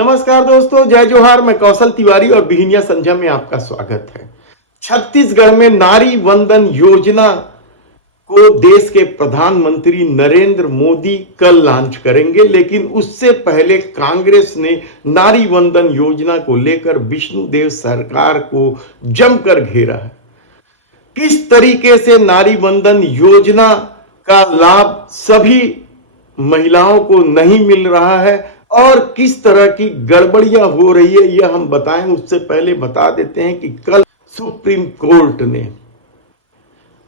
नमस्कार दोस्तों, जय जोहार। मैं कौशल तिवारी और बिहिनिया संध्या में आपका स्वागत है। छत्तीसगढ़ में नारी वंदन योजना को देश के प्रधानमंत्री नरेंद्र मोदी कल लॉन्च करेंगे, लेकिन उससे पहले कांग्रेस ने नारी वंदन योजना को लेकर विष्णुदेव सरकार को जमकर घेरा है। किस तरीके से नारी वंदन योजना का लाभ सभी महिलाओं को नहीं मिल रहा है और किस तरह की गड़बड़ियां हो रही है, यह हम बताएं। उससे पहले बता देते हैं कि कल सुप्रीम कोर्ट ने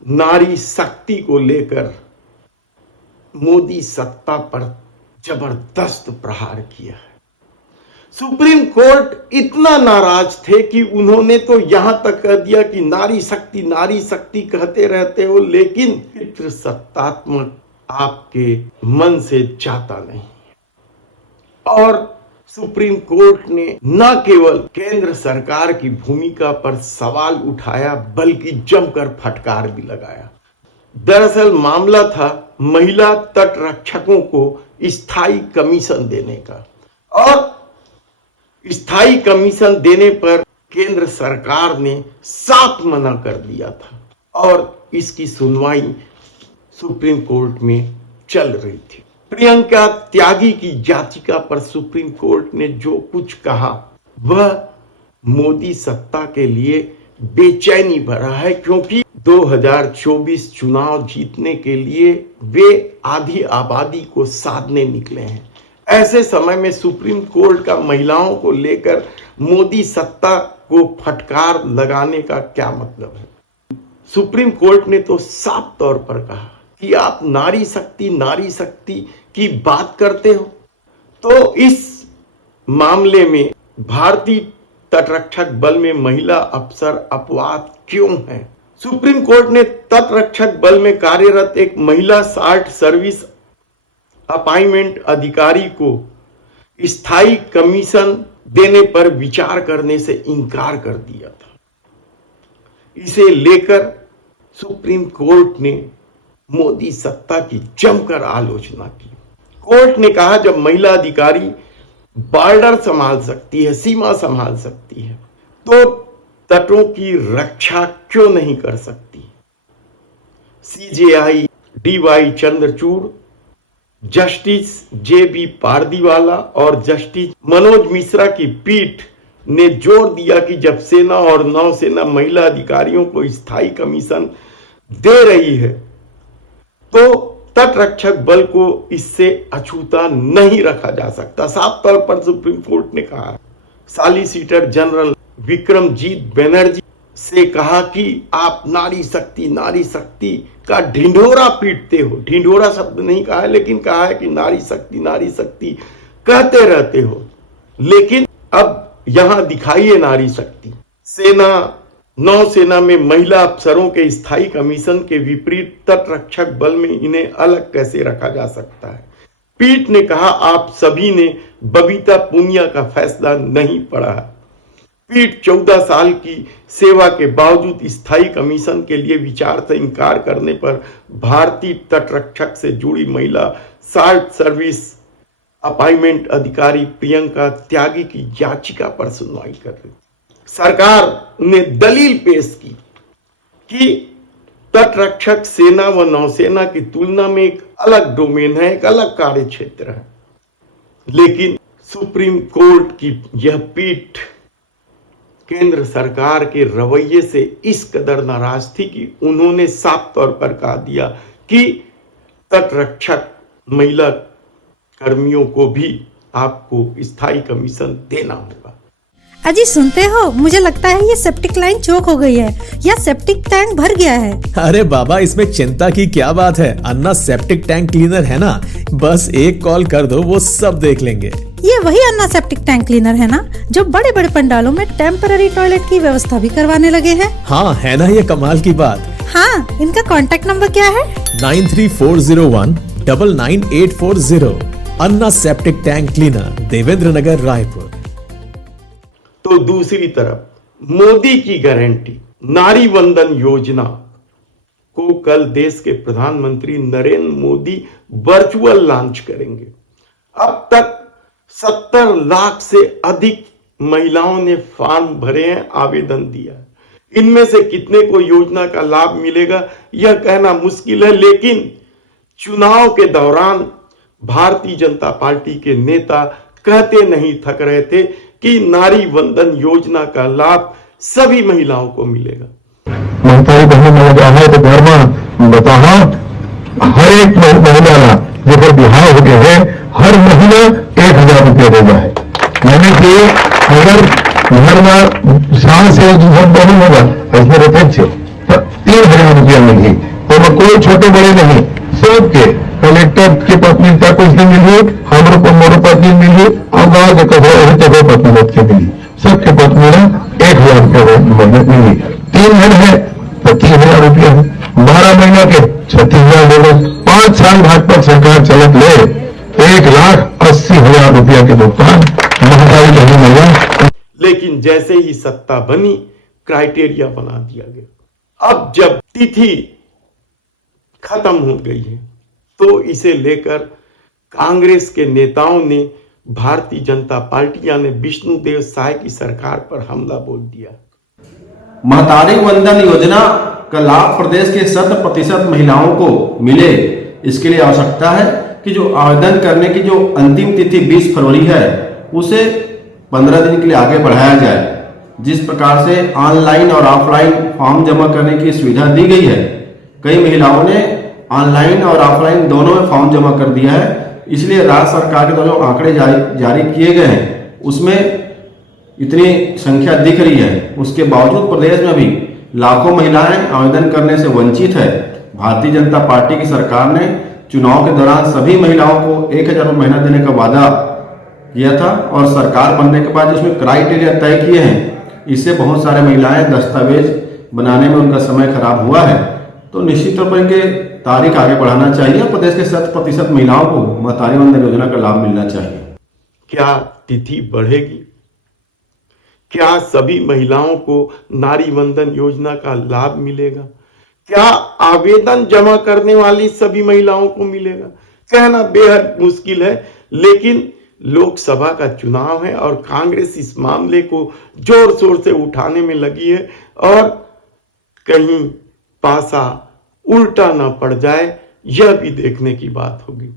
नारी शक्ति को लेकर मोदी सत्ता पर जबरदस्त प्रहार किया है। सुप्रीम कोर्ट इतना नाराज थे कि उन्होंने तो यहां तक कह दिया कि नारी शक्ति कहते रहते हो, लेकिन पितृसत्तात्मक आपके मन से जाता नहीं। और सुप्रीम कोर्ट ने न केवल केंद्र सरकार की भूमिका पर सवाल उठाया, बल्कि जमकर फटकार भी लगाया। दरअसल मामला था महिला तटरक्षकों को स्थायी कमीशन देने का, और स्थायी कमीशन देने पर केंद्र सरकार ने साफ मना कर दिया था और इसकी सुनवाई सुप्रीम कोर्ट में चल रही थी। प्रियंका त्यागी की याचिका पर सुप्रीम कोर्ट ने जो कुछ कहा वह मोदी सत्ता के लिए बेचैनी भरा है, क्योंकि 2024 चुनाव जीतने के लिए वे आधी आबादी को साधने निकले हैं। ऐसे समय में सुप्रीम कोर्ट का महिलाओं को लेकर मोदी सत्ता को फटकार लगाने का क्या मतलब है? सुप्रीम कोर्ट ने तो साफ तौर पर कहा कि आप नारी शक्ति की बात करते हो, तो इस मामले में भारतीय तटरक्षक बल में महिला अफसर अपवाद क्यों है? सुप्रीम कोर्ट ने तटरक्षक बल में कार्यरत एक महिला शार्ट सर्विस अपॉइंटमेंट अधिकारी को स्थायी कमीशन देने पर विचार करने से इनकार कर दिया था। इसे लेकर सुप्रीम कोर्ट ने मोदी सत्ता की जमकर आलोचना की। कोर्ट ने कहा, जब महिला अधिकारी बॉर्डर संभाल सकती है, सीमा संभाल सकती है, तो तटों की रक्षा क्यों नहीं कर सकती? सीजेआई डीवाई चंद्रचूड़, जस्टिस जेबी पारदीवाला और जस्टिस मनोज मिश्रा की पीठ ने जोर दिया कि जब सेना और नौसेना महिला अधिकारियों को स्थायी कमीशन दे रही है, तो तटरक्षक बल को इससे अछूता नहीं रखा जा सकता। साफ तौर पर सुप्रीम कोर्ट ने कहा। सॉलिसिटर जनरल विक्रमजीत बनर्जी से कहा कि आप नारी शक्ति का ढिंढोरा पीटते हो। ढिंढोरा शब्द नहीं कहा है, लेकिन कहा है कि नारी शक्ति कहते रहते हो, लेकिन अब यहां दिखाइए नारी शक्ति। सेना नौसेना में महिला अफसरों के स्थायी कमीशन के विपरीत तटरक्षक बल में इन्हें अलग कैसे रखा जा सकता है? पीठ ने कहा, आप सभी ने बबीता पूनिया का फैसला नहीं पढ़ा है। पीठ 14 साल की सेवा के बावजूद स्थायी कमीशन के लिए विचार से इनकार करने पर भारतीय तटरक्षक से जुड़ी महिला शार्ट सर्विस अपॉइंटमेंट अधिकारी प्रियंका त्यागी की याचिका पर सुनवाई कर रही। सरकार ने दलील पेश की कि तटरक्षक सेना व नौसेना की तुलना में एक अलग डोमेन है, एक अलग कार्य क्षेत्र है। लेकिन सुप्रीम कोर्ट की यह पीठ केंद्र सरकार के रवैये से इस कदर नाराज थी कि उन्होंने साफ तौर पर कह दिया कि तटरक्षक महिला कर्मियों को भी आपको स्थायी कमीशन देना होगा। अजी सुनते हो, मुझे लगता है ये सेप्टिक लाइन चोक हो गई है या सेप्टिक टैंक भर गया है। अरे बाबा, इसमें चिंता की क्या बात है। अन्ना सेप्टिक टैंक क्लीनर है ना, बस एक कॉल कर दो, वो सब देख लेंगे। ये वही अन्ना सेप्टिक टैंक क्लीनर है ना, जो बड़े बड़े पंडालों में टेम्पररी टॉयलेट की व्यवस्था भी करवाने लगे हैं। हाँ, है ना ये कमाल की बात। हाँ, इनका कॉन्टेक्ट नंबर क्या है? 9340199840। अन्ना सेप्टिक टैंक क्लीनर, देवेंद्र नगर, रायपुर। तो दूसरी तरफ मोदी की गारंटी नारी वंदन योजना को कल देश के प्रधानमंत्री नरेंद्र मोदी वर्चुअल लॉन्च करेंगे। अब तक 70 लाख से अधिक महिलाओं ने फॉर्म भरे हैं, आवेदन दिया है। इनमें से कितने को योजना का लाभ मिलेगा यह कहना मुश्किल है, लेकिन चुनाव के दौरान भारतीय जनता पार्टी के नेता कहते नहीं थक रहे थे कि नारी वंदन योजना का लाभ सभी महिलाओं को मिलेगा। महतारी बहन है तो घर में बताओ हर एक महिला जब बिहार हो गए है हर महीना 1000 रुपया देगा है। यानी कि अगर घर में सास से बहन होगा इसमें रपेक्ष तो 3000 रुपया मिली, तो कोई छोटे बड़े नहीं, सबके कलेक्टर की पत्नी तक कुछ दिन मिली, हमारे को मोर पत्नी मिली और गाँव के कभी पत्नी के मिली, सबके पत्नी ने 1000 रुपया मिली। 3 घर है तो 3000 रुपया है, 12 महीना के 36,000 देगा। 5 साल भाजपा सरकार चलत ले 1,80,000 रुपया के भुगतान महंगाई नहीं मिला। लेकिन जैसे ही सत्ता बनी क्राइटेरिया बना दिया गया। अब जब तिथि खत्म हो गई है तो इसे लेकर कांग्रेस के नेताओं ने भारतीय जनता पार्टी यानी विष्णुदेव साय की सरकार पर हमला बोल दिया। महतारी वंदन योजना का लाभ प्रदेश के 100% महिलाओं को मिले, इसके लिए आवश्यकता है कि जो आवेदन करने की जो अंतिम तिथि 20 फरवरी है उसे 15 दिन के लिए आगे बढ़ाया जाए। जिस प्रकार से ऑनलाइन और ऑफलाइन फॉर्म जमा करने की सुविधा दी गई है, कई महिलाओं ने ऑनलाइन और ऑफलाइन दोनों में फॉर्म जमा कर दिया है। इसलिए राज्य सरकार के द्वारा जो आंकड़े जारी किए गए हैं उसमें इतनी संख्या दिख रही है, उसके बावजूद प्रदेश में भी लाखों महिलाएं आवेदन करने से वंचित है। भारतीय जनता पार्टी की सरकार ने चुनाव के दौरान सभी महिलाओं को 1000 रुपये महीना देने का वादा किया था और सरकार बनने के बाद उसमें क्राइटेरिया तय किए हैं, इससे बहुत सारे महिलाएं दस्तावेज बनाने में उनका समय खराब हुआ है। तो निश्चित तौर पर इनके तारीख आगे बढ़ाना चाहिए। प्रदेश के 100% महिलाओं को महतारी वंदन योजना का लाभ मिलना चाहिए। क्या तिथि बढ़ेगी? क्या सभी महिलाओं को नारी वंदन योजना का लाभ मिलेगा? क्या आवेदन जमा करने वाली सभी महिलाओं को मिलेगा? कहना बेहद मुश्किल है, लेकिन लोकसभा का चुनाव है और कांग्रेस इस मामले को जोर शोर से उठाने में लगी है और कहीं पासा उल्टा ना पड़ जाए यह भी देखने की बात होगी।